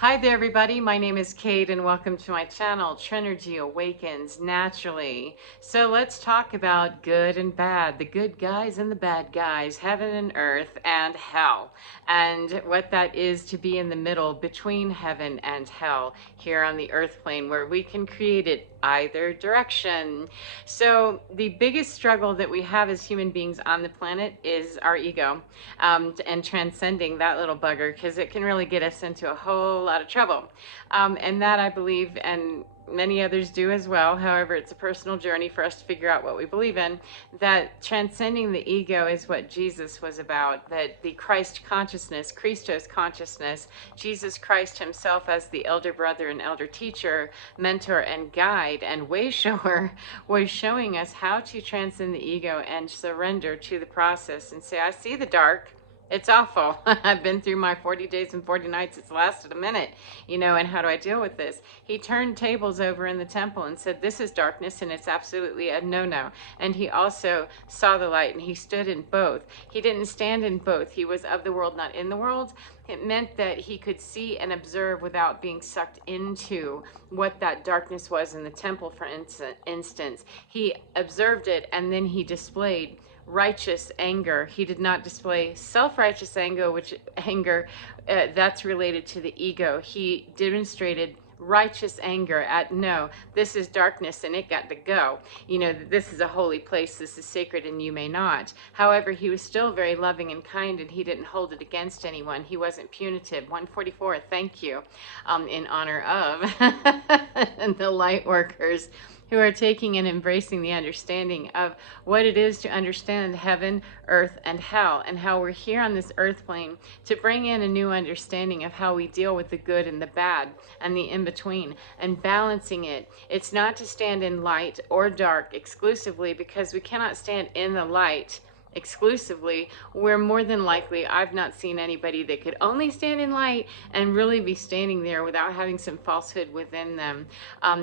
Hi there, everybody. My name is Kate, and welcome to my channel, Trinergy Awakens Naturally. So let's talk about good and bad, the good guys and the bad guys, heaven and earth, and hell, and what that is to be in the middle between heaven and hell here on the earth plane, where we can create it either direction. So the biggest struggle that we have as human beings on the planet is our ego, and transcending that little bugger, because it can really get us into a whole lot of trouble. And that I believe, and many others do as well. However, it's a personal journey for us to figure out what we believe in. That transcending the ego is what Jesus was about. That the Christ consciousness, Christos consciousness, Jesus Christ himself as the elder brother and elder teacher, mentor and guide and way shower, was showing us how to transcend the ego and surrender to the process and say, I see the dark. It's awful. I've been through my 40 days and 40 nights. It's lasted a minute, and how do I deal with this? He turned tables over in the temple and said, this is darkness and it's absolutely a no-no. And he also saw the light and he stood in both. He didn't stand in both. He was of the world, not in the world. It meant that he could see and observe without being sucked into what that darkness was in the temple, for instance. He observed it and then he displayed righteous anger. He did not display self-righteous anger, that's related to the ego. He demonstrated righteous anger at, no, this is darkness and it got to go. This is a holy place, this is sacred and you may not. However, he was still very loving and kind, and he didn't hold it against anyone. He wasn't punitive. 144, thank you, in honor of the light workers who are taking and embracing the understanding of what it is to understand heaven, earth, and hell, and how we're here on this earth plane to bring in a new understanding of how we deal with the good and the bad and the in-between, and balancing it. It's not to stand in light or dark exclusively, because we cannot stand in the light exclusively. We're more than likely, I've not seen anybody that could only stand in light and really be standing there without having some falsehood within them.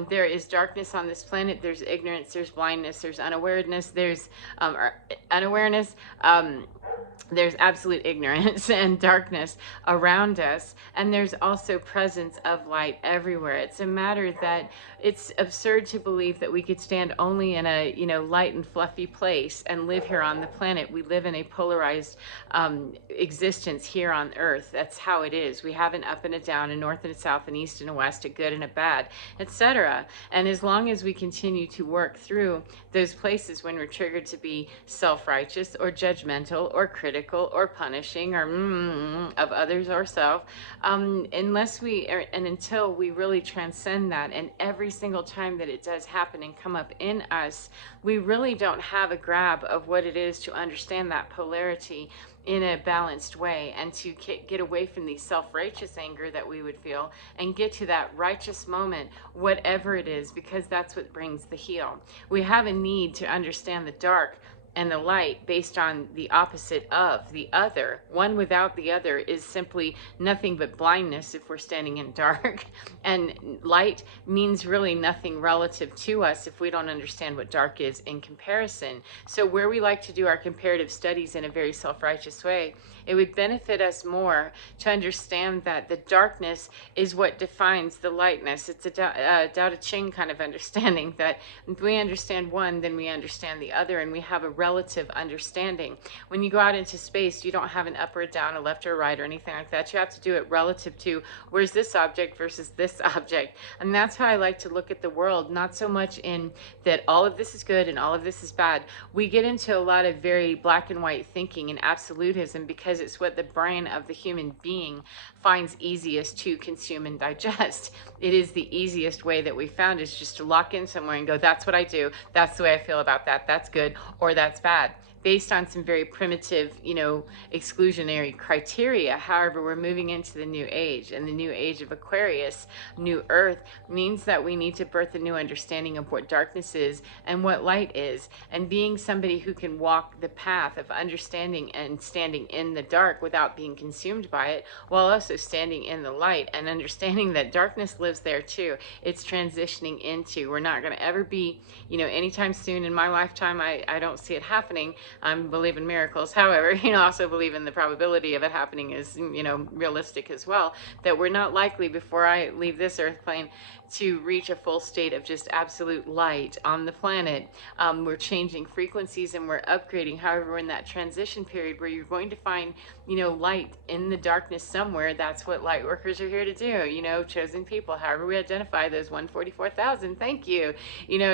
There is darkness on this planet. There's ignorance, there's blindness, there's unawareness, there's unawareness. There's absolute ignorance and darkness around us, and there's also presence of light everywhere. It's a matter that it's absurd to believe that we could stand only in a light and fluffy place and live here on the planet. We live in a polarized existence here on earth. That's how it is. We have an up and a down, a north and a south, an east and a west, a good and a bad, etc. And as long as we continue to work through those places when we're triggered to be self-righteous or judgmental or critical or punishing or of others or self, unless we and until we really transcend that, and every single time that it does happen and come up in us, we really don't have a grab of what it is to understand that polarity in a balanced way, and to get away from the self-righteous anger that we would feel and get to that righteous moment, whatever it is, because that's what brings the heal. We have a need to understand the dark and the light based on the opposite of the other. One without the other is simply nothing but blindness if we're standing in dark. And light means really nothing relative to us if we don't understand what dark is in comparison. So where we like to do our comparative studies in a very self-righteous way, it would benefit us more to understand that the darkness is what defines the lightness. It's a Tao Te Ching kind of understanding, that if we understand one, then we understand the other, and we have a relative understanding. When you go out into space, you don't have an up or a down, a left or a right, or anything like that. You have to do it relative to where's this object versus this object. And that's how I like to look at the world, not so much in that all of this is good and all of this is bad. We get into a lot of very black and white thinking and absolutism because it's what the brain of the human being finds easiest to consume and digest. It is the easiest way that we found, is just to lock in somewhere and go, that's what I do, that's the way I feel about that, that's good or that's bad, based on some very primitive, exclusionary criteria. However, we're moving into the new age, and the new age of Aquarius, new earth, means that we need to birth a new understanding of what darkness is and what light is, and being somebody who can walk the path of understanding and standing in the dark without being consumed by it, while also standing in the light and understanding that darkness lives there too. It's transitioning into, we're not going to ever be, anytime soon in my lifetime, I don't see it happening, I believe in miracles. However, also believe in the probability of it happening is, realistic as well. That we're not likely, before I leave this earth plane, to reach a full state of just absolute light on the planet. We're changing frequencies and we're upgrading. However, we're in that transition period where you're going to find, light in the darkness somewhere. That's what light workers are here to do, chosen people, however we identify those 144,000. Thank you.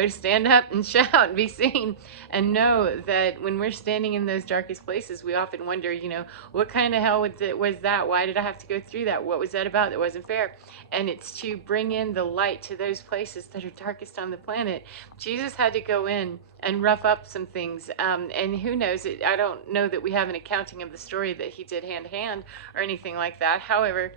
Stand up and shout and be seen, and know that when we're standing in those darkest places, we often wonder, what kind of hell was that? Why did I have to go through that? What was that about that wasn't fair? And it's to bring in the light to those places that are darkest on the planet. Jesus had to go in and rough up some things. And who knows, I don't know that we have an accounting of the story that he did hand to hand or anything like that. However,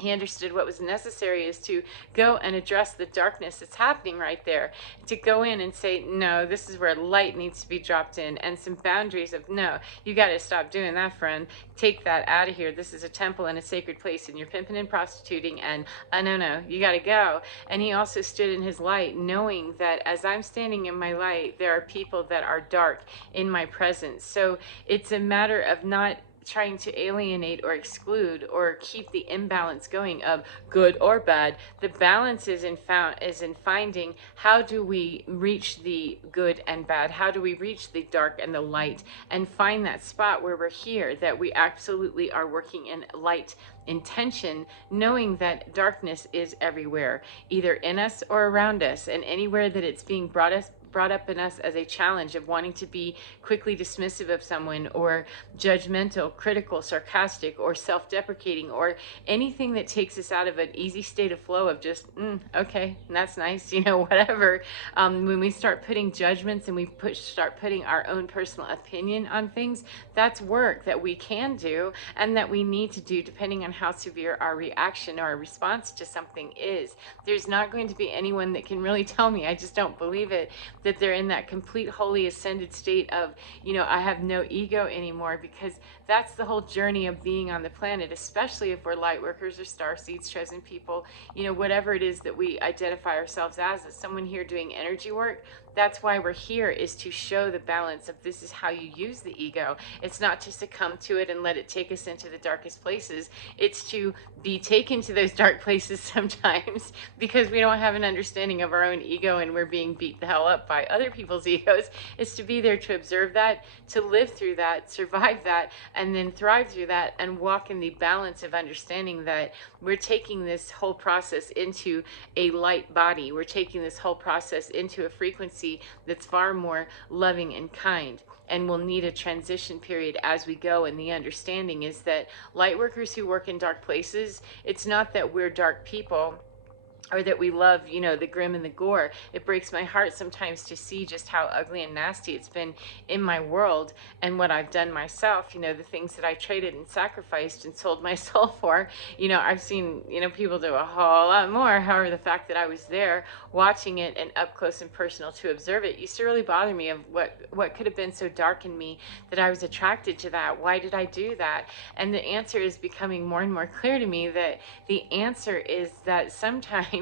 he understood what was necessary is to go and address the darkness that's happening right there, to go in and say, no, this is where light needs to be dropped in, and some boundaries of, no, you got to stop doing that, friend. Take that out of here. This is a temple and a sacred place, and you're pimping and prostituting, and no, you got to go. And he also stood in his light, knowing that as I'm standing in my light, there are people that are dark in my presence. So it's a matter of not trying to alienate or exclude or keep the imbalance going of good or bad. The balance is in finding, how do we reach the good and bad? How do we reach the dark and the light, and find that spot where we're here, that we absolutely are working in light intention, knowing that darkness is everywhere, either in us or around us, and anywhere that it's being brought up in us as a challenge of wanting to be quickly dismissive of someone, or judgmental, critical, sarcastic, or self-deprecating, or anything that takes us out of an easy state of flow of just, okay, that's nice, whatever. When we start putting judgments and we start putting our own personal opinion on things, that's work that we can do and that we need to do depending on how severe our reaction or our response to something is. There's not going to be anyone that can really tell me, I just don't believe it, that they're in that complete holy ascended state of, I have no ego anymore, because that's the whole journey of being on the planet, especially if we're light workers or star seeds, chosen people, whatever it is that we identify ourselves as someone here doing energy work. That's why we're here, is to show the balance of, this is how you use the ego. It's not to succumb to it and let it take us into the darkest places. It's to be taken to those dark places sometimes because we don't have an understanding of our own ego and we're being beat the hell up by other people's egos. It's to be there to observe that, to live through that, survive that, and then thrive through that, and walk in the balance of understanding that we're taking this whole process into a light body. We're taking this whole process into a frequency that's far more loving and kind, and we'll need a transition period as we go. And the understanding is that light workers who work in dark places, it's not that we're dark people or that we love, the grim and the gore. It breaks my heart sometimes to see just how ugly and nasty it's been in my world, and what I've done myself, the things that I traded and sacrificed and sold my soul for. I've seen, people do a whole lot more. However, the fact that I was there watching it and up close and personal to observe it used to really bother me, of what could have been so dark in me that I was attracted to that. Why did I do that? And the answer is becoming more and more clear to me, that the answer is that sometimes,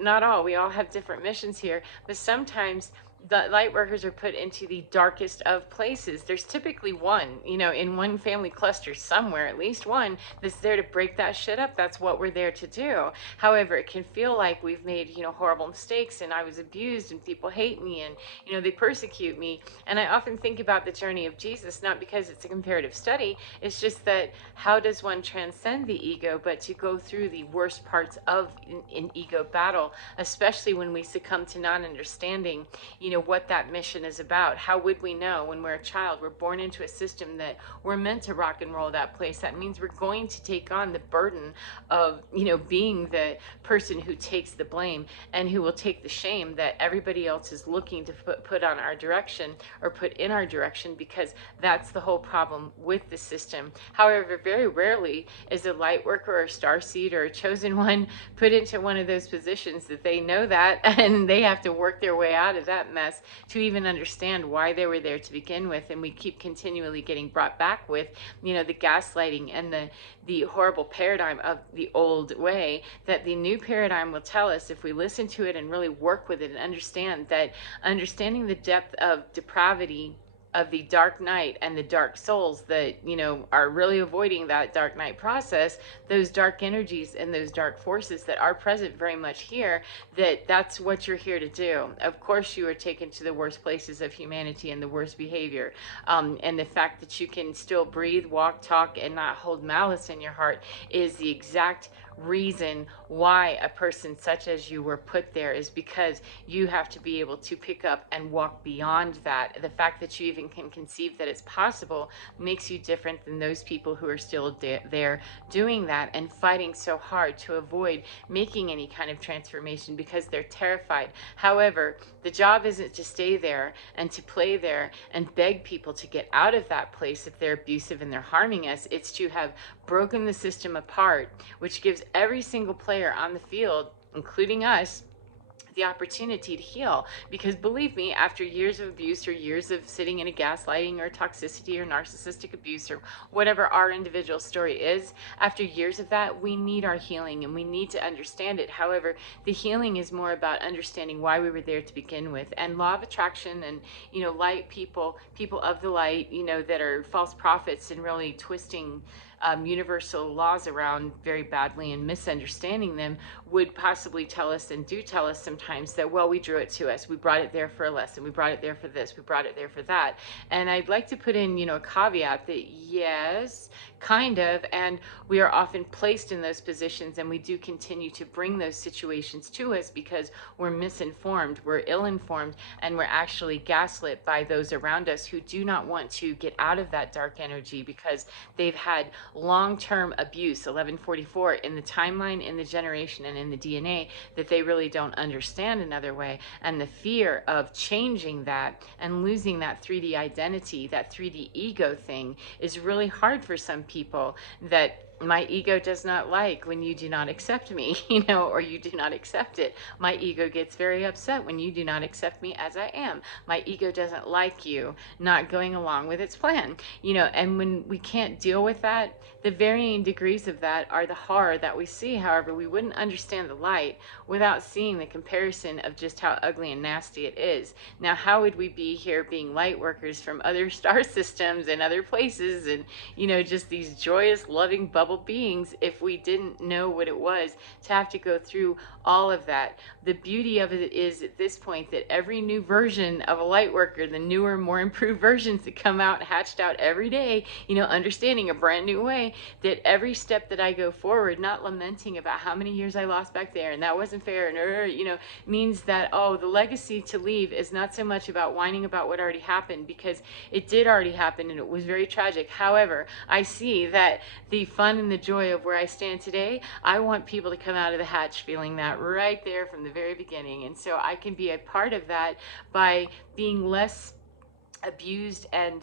not all, we all have different missions here, but sometimes the light workers are put into the darkest of places. There's typically one, in one family cluster somewhere, at least one that's there to break that shit up. That's what we're there to do. However, it can feel like we've made, horrible mistakes, and I was abused, and people hate me, and, they persecute me. And I often think about the journey of Jesus, not because it's a comparative study. It's just that, how does one transcend the ego, but to go through the worst parts of an ego battle, especially when we succumb to not understanding, what that mission is about. How would we know when we're a child? We're born into a system that we're meant to rock and roll that place. That means we're going to take on the burden of, being the person who takes the blame and who will take the shame that everybody else is looking to put on our direction, or put in our direction, because that's the whole problem with the system. However, very rarely is a light worker or a star seed or a chosen one put into one of those positions that they know that, and they have to work their way out of that mess to even understand why they were there to begin with. And we keep continually getting brought back with, the gaslighting and the horrible paradigm of the old way, that the new paradigm will tell us, if we listen to it and really work with it and understand that, understanding the depth of depravity of the dark night and the dark souls that, are really avoiding that dark night process, those dark energies and those dark forces that are present very much here, that's what you're here to do. Of course, you are taken to the worst places of humanity and the worst behavior. And the fact that you can still breathe, walk, talk, and not hold malice in your heart is the exact reason why a person such as you were put there, is because you have to be able to pick up and walk beyond that. The fact that you even can conceive that it's possible makes you different than those people who are still there doing that and fighting so hard to avoid making any kind of transformation because they're terrified. However, the job isn't to stay there and to play there and beg people to get out of that place if they're abusive and they're harming us. It's to have broken the system apart, which gives every single player on the field, including us, the opportunity to heal. Because believe me, after years of abuse or years of sitting in a gaslighting or toxicity or narcissistic abuse or whatever our individual story is, after years of that, we need our healing and we need to understand it. However, the healing is more about understanding why we were there to begin with. And law of attraction and, light people of the light, that are false prophets and really twisting universal laws around very badly and misunderstanding them, would possibly tell us, and do tell us sometimes, that, well, we drew it to us, we brought it there for a lesson, we brought it there for this, we brought it there for that. And I'd like to put in, a caveat that yes, kind of, and we are often placed in those positions, and we do continue to bring those situations to us because we're misinformed, we're ill-informed, and we're actually gaslit by those around us who do not want to get out of that dark energy because they've had long-term abuse, 1144, in the timeline, in the generation, and in the DNA, that they really don't understand another way. And the fear of changing that and losing that 3D identity, that 3D ego thing, is really hard for some people. That my ego does not like when you do not accept me, or you do not accept it. My ego gets very upset when you do not accept me as I am. My ego doesn't like you not going along with its plan, and when we can't deal with that, the varying degrees of that are the horror that we see. However, we wouldn't understand the light without seeing the comparison of just how ugly and nasty it is. Now, how would we be here being light workers from other star systems and other places and, just these joyous, loving bubble beings if we didn't know what it was to have to go through all of that? The beauty of it is at this point that every new version of a light worker, the newer, more improved versions that come out, hatched out every day, understanding a brand new way, that every step that I go forward, not lamenting about how many years I lost back there and that wasn't fair, and means that, the legacy to leave is not so much about whining about what already happened, because it did already happen and it was very tragic. However, I see that the fun and the joy of where I stand today, I want people to come out of the hatch feeling that right there from the very beginning. And so I can be a part of that by being less abused and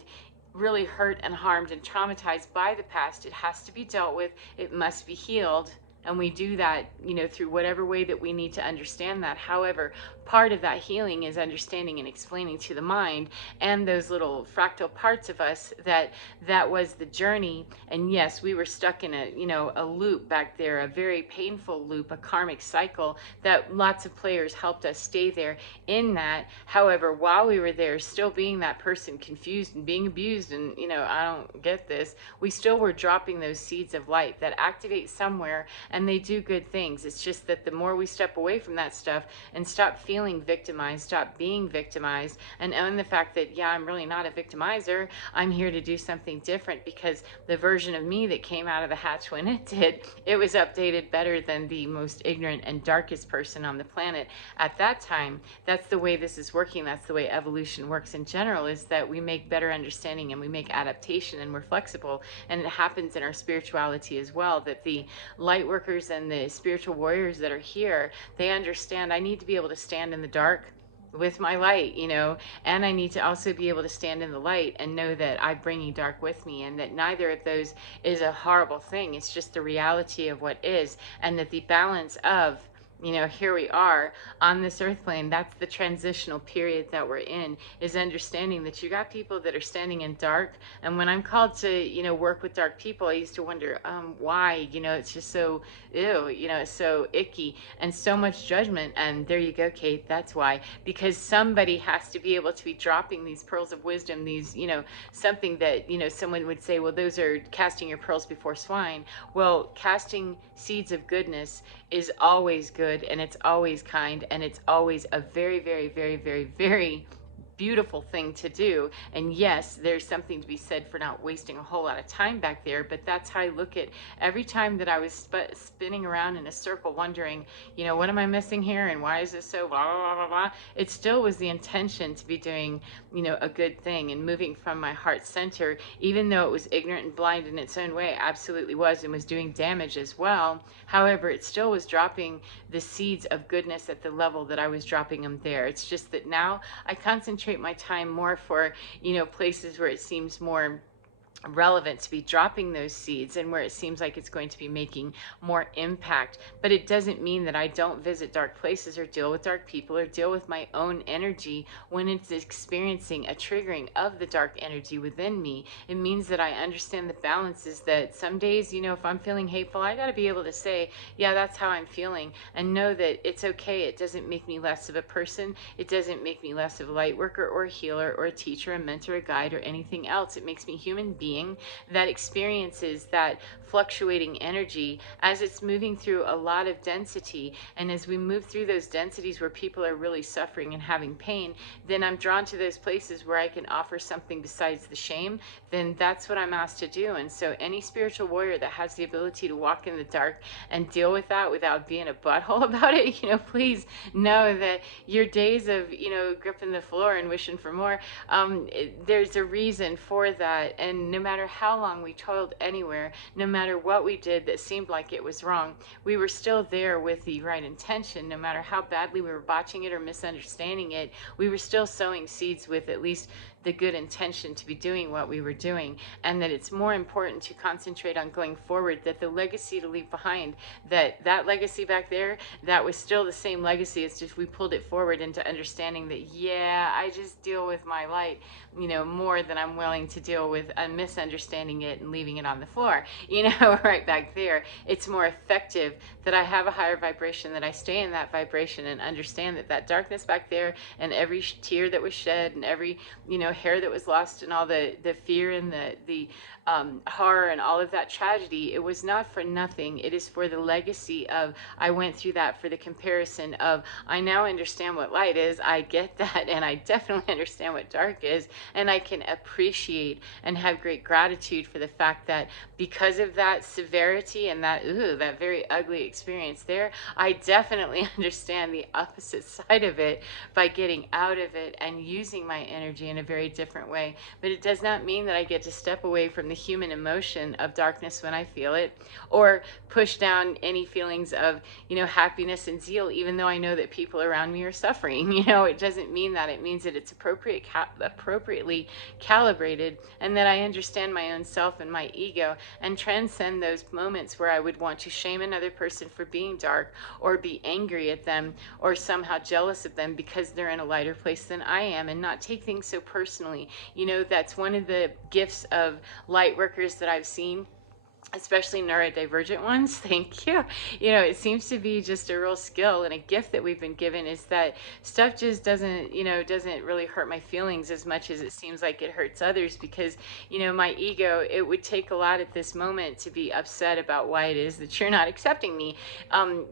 really hurt and harmed and traumatized by the past. It has to be dealt with. It must be healed. And we do that, through whatever way that we need to understand that. However, part of that healing is understanding and explaining to the mind and those little fractal parts of us that that was the journey. And yes, we were stuck in a loop back there, a very painful loop, a karmic cycle that lots of players helped us stay there in that. However, while we were there, still being that person confused and being abused and, I don't get this, we still were dropping those seeds of light that activate somewhere, and they do good things. It's just that the more we step away from that stuff and stop feeling victimized, stop being victimized, and own the fact that, yeah, I'm really not a victimizer. I'm here to do something different, because the version of me that came out of the hatch when it did, it was updated better than the most ignorant and darkest person on the planet at that time. That's the way this is working. That's the way evolution works in general, is that we make better understanding and we make adaptation and we're flexible. And it happens in our spirituality as well, that the light workers and the spiritual warriors that are here, they understand I need to be able to stand in the dark with my light, and I need to also be able to stand in the light and know that I'm bringing dark with me, and that neither of those is a horrible thing. It's just the reality of what is, and that the balance of here we are on this earth plane. That's the transitional period that we're in, is understanding that you got people that are standing in dark. And when I'm called to, work with dark people, I used to wonder, why, it's just so, ew, it's so icky and so much judgment. And there you go, Kate. That's why, because somebody has to be able to be dropping these pearls of wisdom, these, something that, someone would say, well, those are casting your pearls before swine. Well, casting seeds of goodness is always good, and it's always kind, and it's always a very, very, very, very, very beautiful thing to do. And yes, there's something to be said for not wasting a whole lot of time back there, but that's how I look at every time that I was spinning around in a circle wondering, what am I missing here, and why is this so blah blah blah blah. It still was the intention to be doing, a good thing and moving from my heart center, even though it was ignorant and blind in its own way. Absolutely was, and was doing damage as well. However, it still was dropping the seeds of goodness at the level that I was dropping them there. It's just that now I concentrate my time more for, places where it seems more relevant to be dropping those seeds, and where it seems like it's going to be making more impact. But it doesn't mean that I don't visit dark places or deal with dark people or deal with my own energy when it's experiencing a triggering of the dark energy within me. It means that I understand the balances, that some days, if I'm feeling hateful, I got to be able to say, yeah, that's how I'm feeling, and know that it's okay. It doesn't make me less of a person. It doesn't make me less of a light worker or a healer or a teacher, a mentor, a guide, or anything else. It makes me a human being that experiences that fluctuating energy as it's moving through a lot of density. And as we move through those densities where people are really suffering and having pain, then I'm drawn to those places where I can offer something besides the shame. Then that's what I'm asked to do. And so any spiritual warrior that has the ability to walk in the dark and deal with that without being a butthole about it, please know that your days of, gripping the floor and wishing for more, there's a reason for that. And no matter how long we toiled anywhere, no matter what we did that seemed like it was wrong, we were still there with the right intention. No matter how badly we were botching it or misunderstanding it, we were still sowing seeds with at least the good intention to be doing what we were doing. And that it's more important to concentrate on going forward, that the legacy to leave behind, that legacy back there, that was still the same legacy. It's just we pulled it forward into understanding that, yeah, I just deal with my light, more than I'm willing to deal with misunderstanding it and leaving it on the floor, right back there. It's more effective that I have a higher vibration, that I stay in that vibration and understand that darkness back there, and every tear that was shed, and every, hair that was lost, and all the fear and the horror and all of that tragedy, it was not for nothing. It is for the legacy of, I went through that for the comparison of, I now understand what light is. I get that, and I definitely understand what dark is, and I can appreciate and have great gratitude for the fact that because of that severity and that very ugly experience there, I definitely understand the opposite side of it by getting out of it and using my energy in a very different way. But it does not mean that I get to step away from the human emotion of darkness when I feel it, or push down any feelings of, happiness and zeal, even though I know that people around me are suffering. It doesn't mean that. It means that it's appropriately calibrated, and that I understand my own self and my ego, and transcend those moments where I would want to shame another person for being dark, or be angry at them, or somehow jealous of them because they're in a lighter place than I am, and not take things so personally. That's one of the gifts of light workers that I've seen, especially neurodivergent ones. Thank you. It seems to be just a real skill and a gift that we've been given, is that stuff just doesn't really hurt my feelings as much as it seems like it hurts others, because, my ego, it would take a lot at this moment to be upset about why it is that you're not accepting me,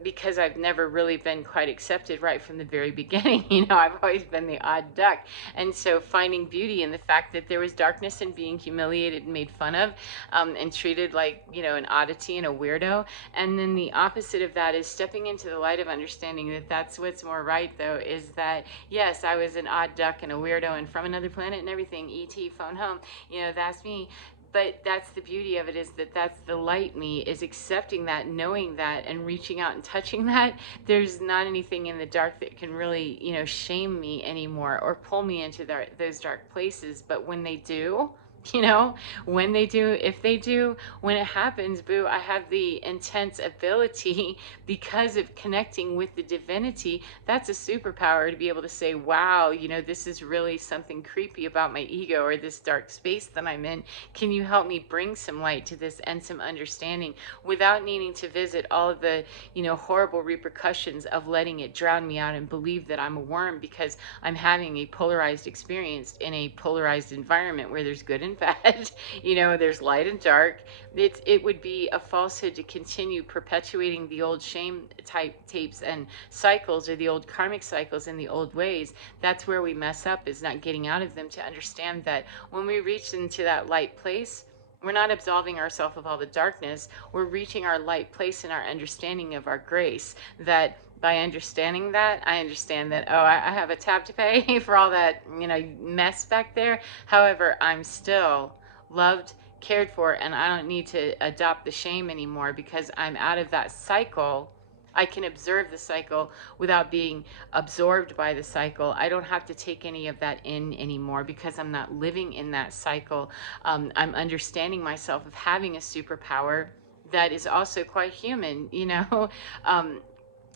because I've never really been quite accepted right from the very beginning. I've always been the odd duck. And so finding beauty in the fact that there was darkness and being humiliated and made fun of, and treated like, an oddity and a weirdo. And then the opposite of that is stepping into the light of understanding that that's what's more right, though, is that, yes, I was an odd duck and a weirdo and from another planet and everything, ET, phone home, that's me. But that's the beauty of it, is that that's the light me, is accepting that, knowing that, and reaching out and touching that. There's not anything in the dark that can really, shame me anymore or pull me into those dark places. But when they do, you know, when they do, if they do, when it happens, boo, I have the intense ability because of connecting with the divinity. That's a superpower to be able to say, wow, you know, this is really something creepy about my ego or this dark space that I'm in. Can you help me bring some light to this and some understanding without needing to visit all of the, you know, horrible repercussions of letting it drown me out and believe that I'm a worm because I'm having a polarized experience in a polarized environment where there's good and bad, you know, there's light and dark. It would be a falsehood to continue perpetuating the old shame type tapes and cycles, or the old karmic cycles and the old ways. That's where we mess up, is not getting out of them, to understand that when we reach into that light place, we're not absolving ourselves of all the darkness. We're reaching our light place in our understanding of our grace. That by understanding that, I understand that, oh, I have a tab to pay for all that, you know, mess back there. However, I'm still loved, cared for, and I don't need to adopt the shame anymore because I'm out of that cycle. I can observe the cycle without being absorbed by the cycle. I don't have to take any of that in anymore because I'm not living in that cycle. I'm understanding myself of having a superpower that is also quite human, you know. um,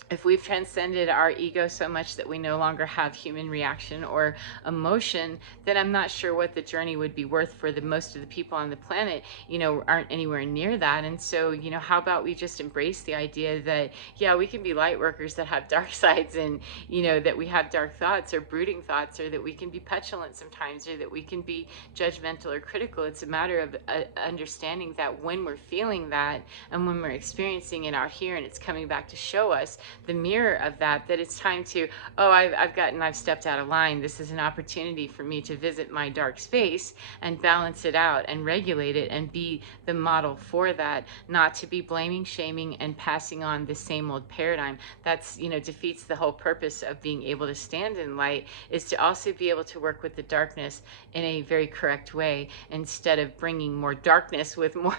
if we've transcended our ego so much that we no longer have human reaction or emotion, then I'm not sure what the journey would be worth for the most of the people on the planet, you know, aren't anywhere near that. And so, you know, how about we just embrace the idea that, yeah, we can be light workers that have dark sides, and, you know, that we have dark thoughts or brooding thoughts, or that we can be petulant sometimes, or that we can be judgmental or critical. It's a matter of understanding that when we're feeling that and when we're experiencing it out here and it's coming back to show us the mirror of that, that it's time to, oh, I've stepped out of line. This is an opportunity for me to visit my dark space and balance it out and regulate it and be the model for that, not to be blaming, shaming, and passing on the same old paradigm. That's, you know, defeats the whole purpose of being able to stand in light, is to also be able to work with the darkness in a very correct way, instead of bringing more darkness with more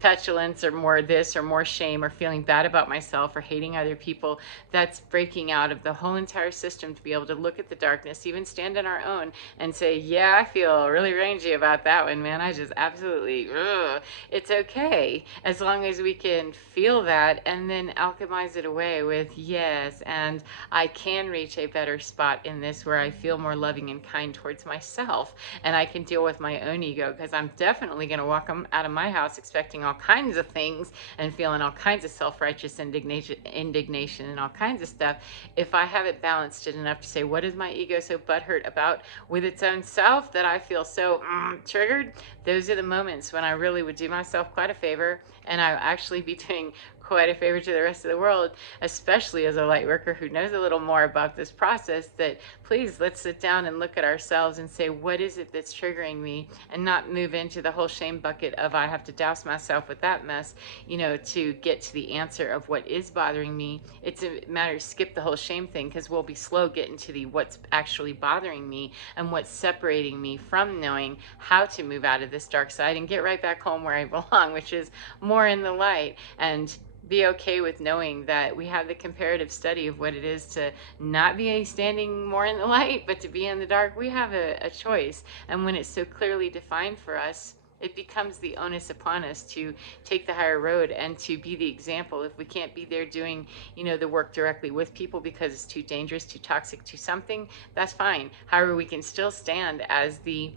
petulance or more this or more shame or feeling bad about myself or hating other people. That's breaking out of the whole entire system to be able to look at the darkness, even stand on our own and say, yeah, I feel really rangy about that one, man. I just absolutely, ugh. It's okay as long as we can feel that and then alchemize it away with, yes, and I can reach a better spot in this where I feel more loving and kind towards myself, and I can deal with my own ego, because I'm definitely going to walk out of my house expecting all kinds of things and feeling all kinds of self-righteous indignation and all kinds of stuff. If I haven't balanced it enough to say, what is my ego so butthurt about with its own self that I feel so triggered, those are the moments when I really would do myself quite a favor, and I would actually be doing quite a favor to the rest of the world, especially as a light worker who knows a little more about this process, that please, let's sit down and look at ourselves and say, what is it that's triggering me, and not move into the whole shame bucket of I have to douse myself with that mess, you know, to get to the answer of what is bothering me. It's a matter of skip the whole shame thing, because we'll be slow getting to the what's actually bothering me and what's separating me from knowing how to move out of this dark side and get right back home where I belong, which is more in the light. And be okay with knowing that we have the comparative study of what it is to not be standing more in the light, but to be in the dark. We have a choice. And when it's so clearly defined for us, it becomes the onus upon us to take the higher road and to be the example. If we can't be there doing, you know, the work directly with people because it's too dangerous, too toxic, too something, that's fine. However, we can still stand as the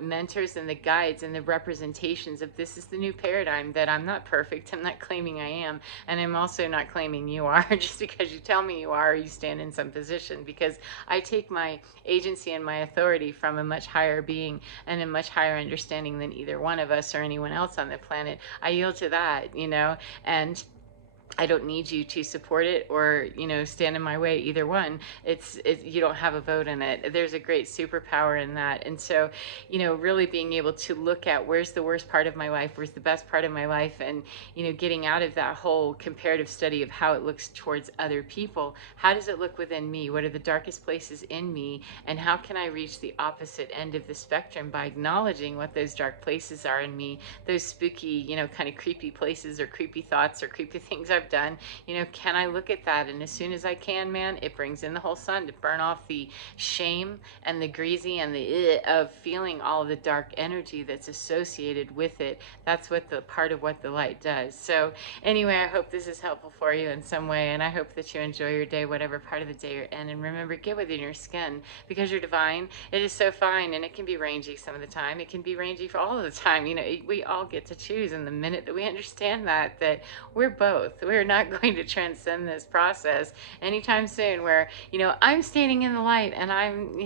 mentors and the guides and the representations of, this is the new paradigm, that I'm not perfect. I'm not claiming I am. And I'm also not claiming you are just because you tell me you are, or you stand in some position, because I take my agency and my authority from a much higher being and a much higher understanding than either one of us or anyone else on the planet. I yield to that, you know, and I don't need you to support it or, you know, stand in my way, either one. You don't have a vote in it. There's a great superpower in that. And so, you know, really being able to look at where's the worst part of my life, where's the best part of my life, and, you know, getting out of that whole comparative study of how it looks towards other people. How does it look within me? What are the darkest places in me? And how can I reach the opposite end of the spectrum by acknowledging what those dark places are in me, those spooky, you know, kind of creepy places or creepy thoughts or creepy things I've I've done, can I look at that? And as soon as I can, man, it brings in the whole sun to burn off the shame and the greasy and the of feeling all of the dark energy that's associated with it. That's what the part of what the light does. So anyway, I hope this is helpful for you in some way, and I hope that you enjoy your day, whatever part of the day you're in. And remember, get within your skin, because you're divine. It is so fine, and it can be rangy some of the time. It can be rangy for all of the time. We all get to choose. And the minute that we understand that we're both, we're not going to transcend this process anytime soon, where I'm standing in the light and I'm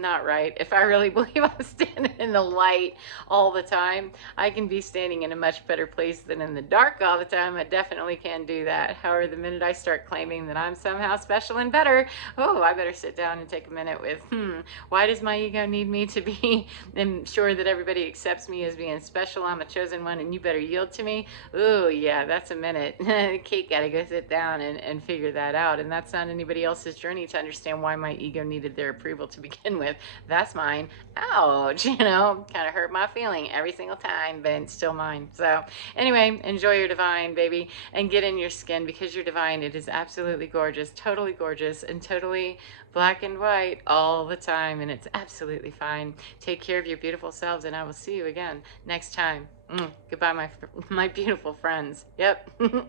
not right. If I really believe I'm standing in the light all the time, I can be standing in a much better place than in the dark all the time. I definitely can do that. However, the minute I start claiming that I'm somehow special and better, oh, I better sit down and take a minute with, why does my ego need me to be sure that everybody accepts me as being special? I'm a chosen one and you better yield to me. Oh yeah, that's a minute. Kate got to go sit down and figure that out. And that's not anybody else's journey to understand why my ego needed their approval to begin with. That's mine. Ouch, kind of hurt my feeling every single time, but it's still mine. So anyway, enjoy your divine, baby, and get in your skin, because you're divine. It is absolutely gorgeous, and totally black and white all the time, and it's absolutely fine. Take care of your beautiful selves, and I will see you again next time. Goodbye, my beautiful friends. Yep.